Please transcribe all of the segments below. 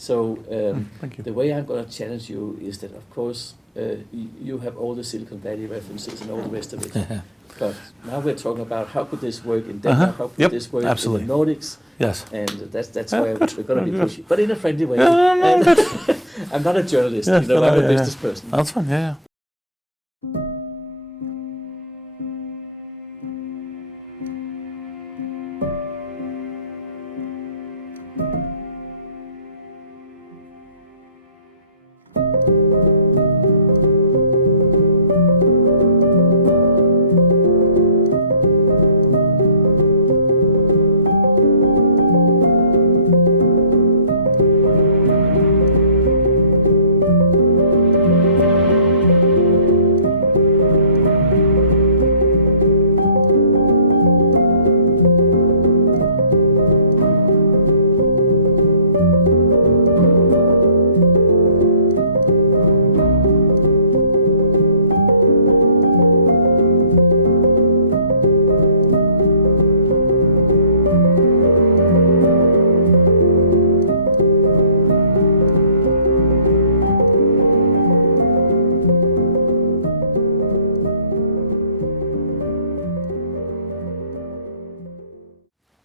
So Thank you. the way I'm going to challenge you is that, of course, you have all the Silicon Valley references and all the rest of it. But now we're talking about how could this work in Denmark, how could this work absolutely. in the Nordics, Yes. and that's where we're going to be pushy, but in a friendly way. No, good. I'm not a journalist, Yeah, I'm a business person. That's fine, yeah.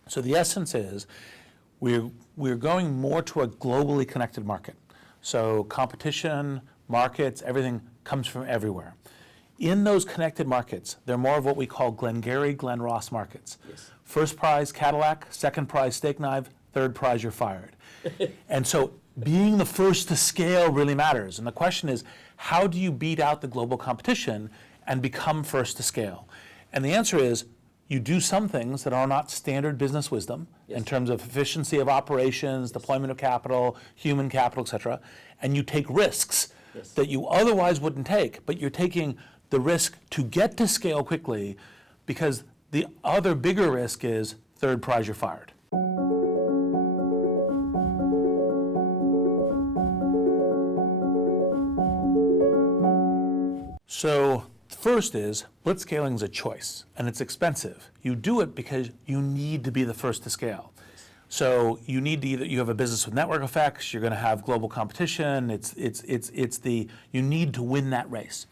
So the essence is we're going more to a globally connected market. So competition, markets, everything comes from everywhere. In those connected markets, they're more of what we call Glengarry, Glen Ross markets. Yes. First prize Cadillac, second prize steak knife, third prize you're fired. And so being the first to scale really matters. And the question is, how do you beat out the global competition and become first to scale? And the answer is, you do some things that are not standard business wisdom in terms of efficiency of operations, deployment of capital, human capital, et cetera, and you take risks that you otherwise wouldn't take, but you're taking the risk to get to scale quickly because the other bigger risk is third prize you're fired. So first is, blitzscaling is a choice, and it's expensive. You do it because you need to be the first to scale. So you need to you have a business with network effects, you're going to have global competition, you need to win that race.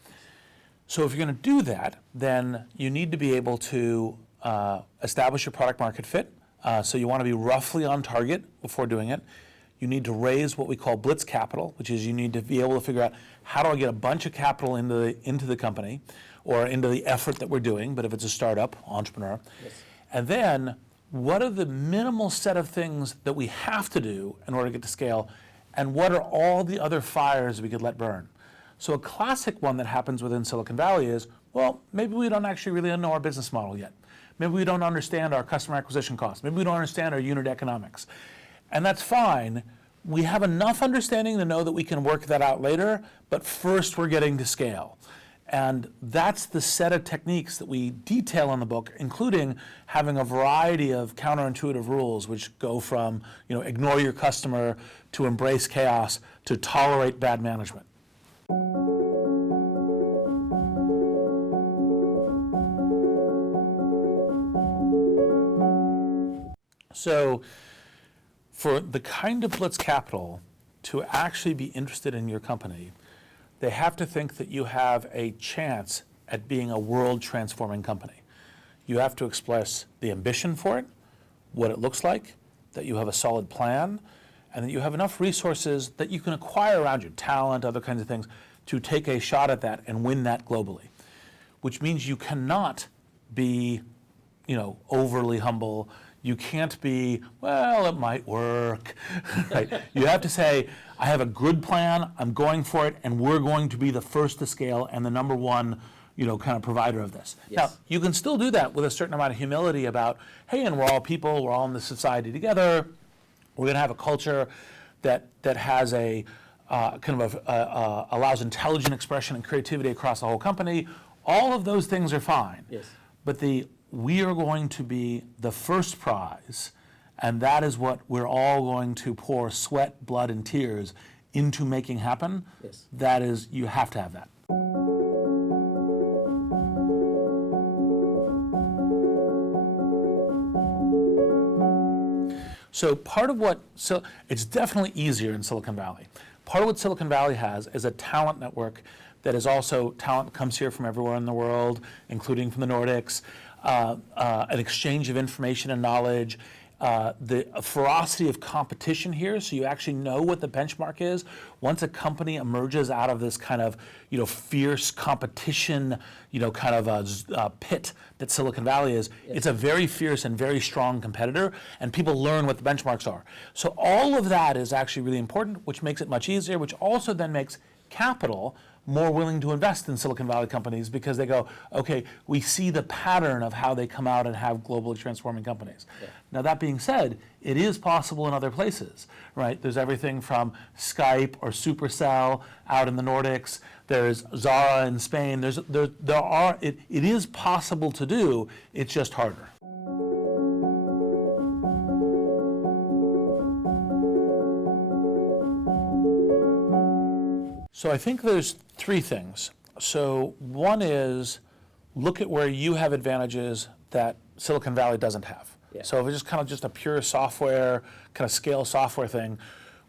So if you're going to do that, then you need to be able to establish your product market fit. So you want to be roughly on target before doing it. You need to raise what we call blitz capital, which is you need to be able to figure out how do I get a bunch of capital into the company or into the effort that we're doing, but if it's a startup, entrepreneur. And then what are the minimal set of things that we have to do in order to get to scale, and what are all the other fires we could let burn? So a classic one that happens within Silicon Valley is, well, maybe we don't actually really know our business model yet. Maybe we don't understand our customer acquisition costs. Maybe we don't understand our unit economics. And that's fine. We have enough understanding to know that we can work that out later, but first we're getting to scale. And that's the set of techniques that we detail in the book, including having a variety of counterintuitive rules, which go from, ignore your customer to embrace chaos to tolerate bad management. So for the kind of blitz capital to actually be interested in your company, they have to think that you have a chance at being a world-transforming company. You have to express the ambition for it, what it looks like, that you have a solid plan, and that you have enough resources that you can acquire around you, talent, other kinds of things, to take a shot at that and win that globally. Which means you cannot be, overly humble. You can't be, well, it might work. Right? You have to say, I have a good plan, I'm going for it, and we're going to be the first to scale and the number one, kind of provider of this. Now, you can still do that with a certain amount of humility about, hey, and we're all people, we're all in this society together. We're going to have a culture that has a allows intelligent expression and creativity across the whole company. All of those things are fine. But we are going to be the first prize, and that is what we're all going to pour sweat, blood, and tears into making happen. That is, you have to have that. So So it's definitely easier in Silicon Valley. Part of what Silicon Valley has is a talent network that is also, talent comes here from everywhere in the world, including from the Nordics, an exchange of information and knowledge, the ferocity of competition here, so you actually know what the benchmark is. Once a company emerges out of this kind of, fierce competition, kind of a pit that Silicon Valley is, it's a very fierce and very strong competitor, and people learn what the benchmarks are. So all of that is actually really important, which makes it much easier, which also then makes capital more willing to invest in Silicon Valley companies because they go, okay, we see the pattern of how they come out and have globally transforming companies. Yeah. Now that being said, it is possible in other places, right? There's everything from Skype or Supercell out in the Nordics. There's Zara in Spain. It is possible to do. It's just harder. So I think there's three things. So one is look at where you have advantages that Silicon Valley doesn't have. Yeah. So if it's just kind of just a pure software, kind of scale software thing,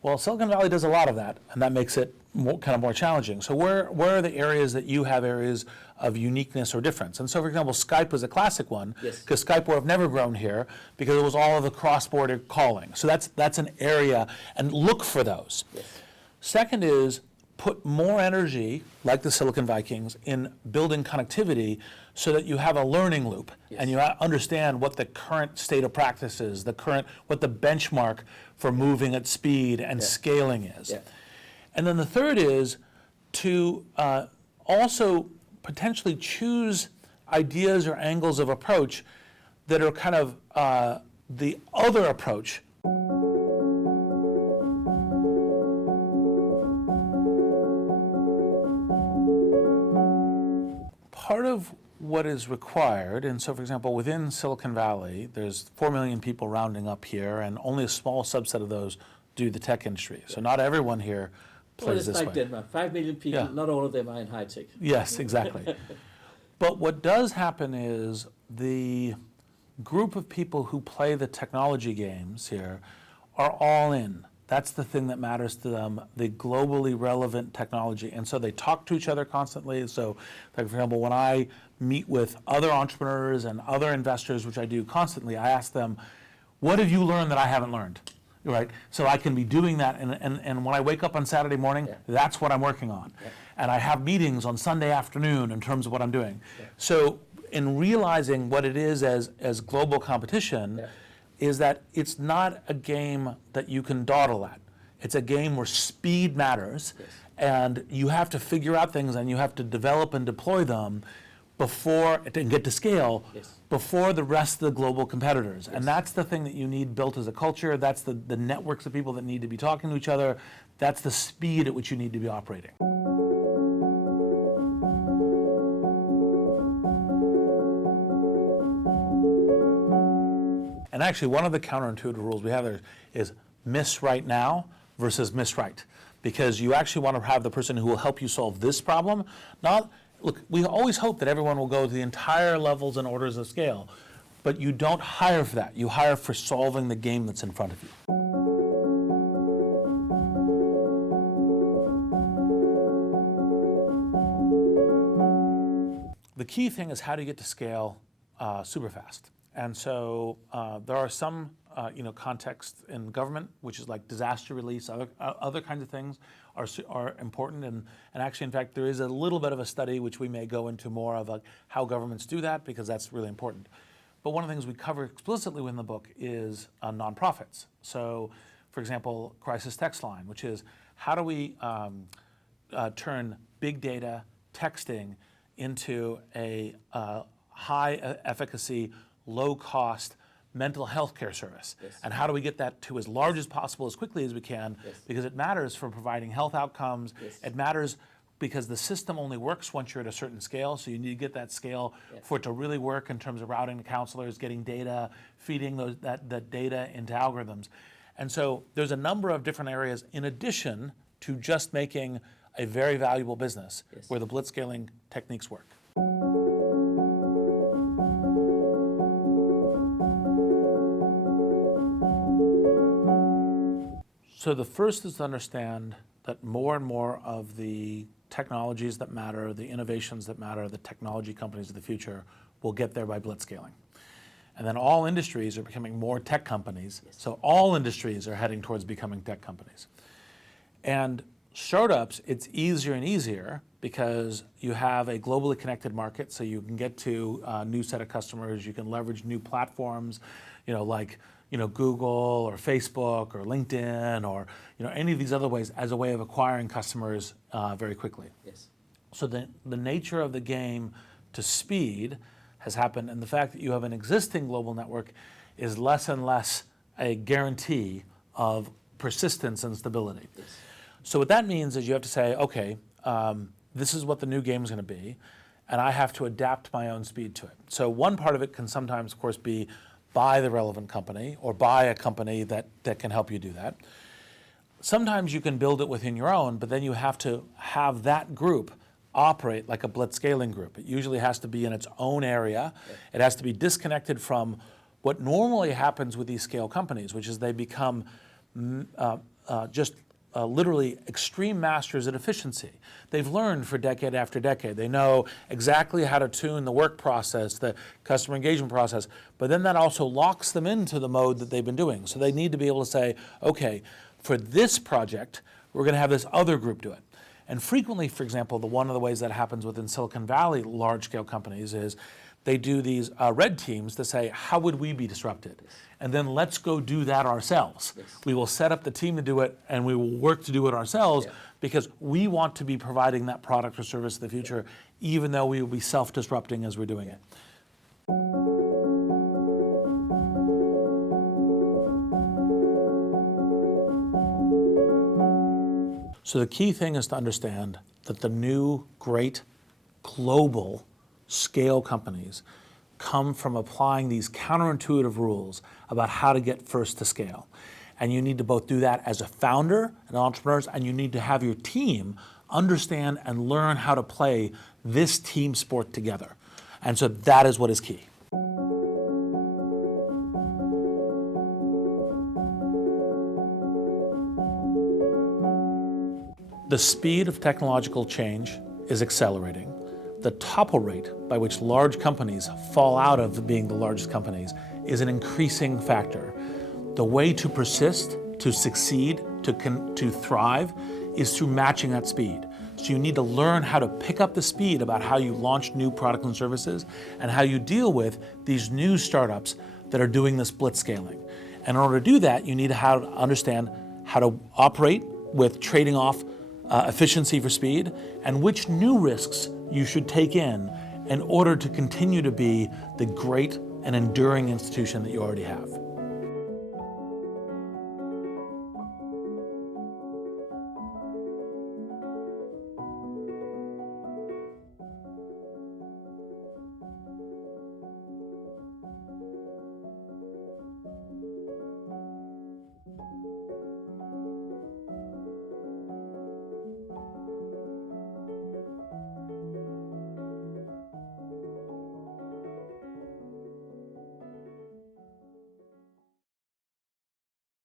well, Silicon Valley does a lot of that, and that makes it more challenging. So where are the areas that you have areas of uniqueness or difference? And so, for example, Skype was a classic one, because Skype would have never grown here because it was all of the cross-border calling. So that's an area, and look for those. Yes. Second is, put more energy, like the Silicon Vikings, in building connectivity so that you have a learning loop and you understand what the current state of practice is, what the benchmark for moving at speed and scaling is. Yeah. And then the third is to also potentially choose ideas or angles of approach that are kind of the other approach. Part of what is required, and so for example, within Silicon Valley, there's 4 million people rounding up here, and only a small subset of those do the tech industry. So not everyone here plays this way. It's like Denmark, 5 million people, not all of them are in high tech. Yes, exactly. But what does happen is the group of people who play the technology games here are all in. That's the thing that matters to them, the globally relevant technology. And so they talk to each other constantly. So, like for example, when I meet with other entrepreneurs and other investors, which I do constantly, I ask them, what have you learned that I haven't learned? Right? So I can be doing that, and when I wake up on Saturday morning, that's what I'm working on. Yeah. And I have meetings on Sunday afternoon in terms of what I'm doing. Yeah. So in realizing what it is as global competition, is that it's not a game that you can dawdle at. It's a game where speed matters, and you have to figure out things and you have to develop and deploy them and get to scale before the rest of the global competitors. And that's the thing that you need built as a culture. That's the networks of people that need to be talking to each other. That's the speed at which you need to be operating. And actually, one of the counterintuitive rules we have there is miss right now versus miss right. Because you actually want to have the person who will help you solve this problem. Look, we always hope that everyone will go to the entire levels and orders of scale, but you don't hire for that. You hire for solving the game that's in front of you. The key thing is how do you get to scale super fast? And so there are some contexts in government, which is like disaster release, other kinds of things are important. And actually, in fact, there is a little bit of a study which we may go into more of how governments do that, because that's really important. But one of the things we cover explicitly within the book is nonprofits. So, for example, Crisis Text Line, which is how do we turn big data texting into a high efficacy, low cost mental health care service. And how do we get that to as large as possible as quickly as we can, because it matters for providing health outcomes. It matters because the system only works once you're at a certain scale, so you need to get that scale for it to really work in terms of routing to counselors, getting data, feeding that data into algorithms. And so there's a number of different areas in addition to just making a very valuable business where the blitzscaling techniques work. So the first is to understand that more and more of the technologies that matter, the innovations that matter, the technology companies of the future will get there by blitzscaling. And then all industries are becoming more tech companies. So all industries are heading towards becoming tech companies. And startups, it's easier and easier because you have a globally connected market, so you can get to a new set of customers. You can leverage new platforms, like Google or Facebook or LinkedIn or any of these other ways as a way of acquiring customers very quickly. Yes. So the nature of the game to speed has happened, and the fact that you have an existing global network is less and less a guarantee of persistence and stability. Yes. So what that means is you have to say, okay, this is what the new game is going to be, and I have to adapt my own speed to it. So one part of it can sometimes, of course, be buy the relevant company or buy a company that can help you do that. Sometimes you can build it within your own, but then you have to have that group operate like a blitzscaling group. It usually has to be in its own area. Yeah. It has to be disconnected from what normally happens with these scale companies, which is they become literally extreme masters at efficiency. They've learned for decade after decade. They know exactly how to tune the work process, the customer engagement process, but then that also locks them into the mode that they've been doing. So they need to be able to say, okay, for this project, we're going to have this other group do it. And frequently, for example, one of the ways that happens within Silicon Valley large-scale companies is they do these red teams to say, how would we be disrupted? Yes. And then let's go do that ourselves. Yes. We will set up the team to do it, and we will work to do it ourselves because we want to be providing that product or service in the future, even though we will be self-disrupting as we're doing it. So the key thing is to understand that the new great global scale companies come from applying these counterintuitive rules about how to get first to scale. And you need to both do that as a founder and entrepreneurs, and you need to have your team understand and learn how to play this team sport together. And so that is what is key. The speed of technological change is accelerating. The topple rate by which large companies fall out of being the largest companies is an increasing factor. The way to persist, to succeed, to thrive is through matching that speed. So you need to learn how to pick up the speed about how you launch new products and services and how you deal with these new startups that are doing this blitzscaling. And in order to do that, you need to understand how to operate with trading off efficiency for speed, and which new risks you should take in order to continue to be the great and enduring institution that you already have.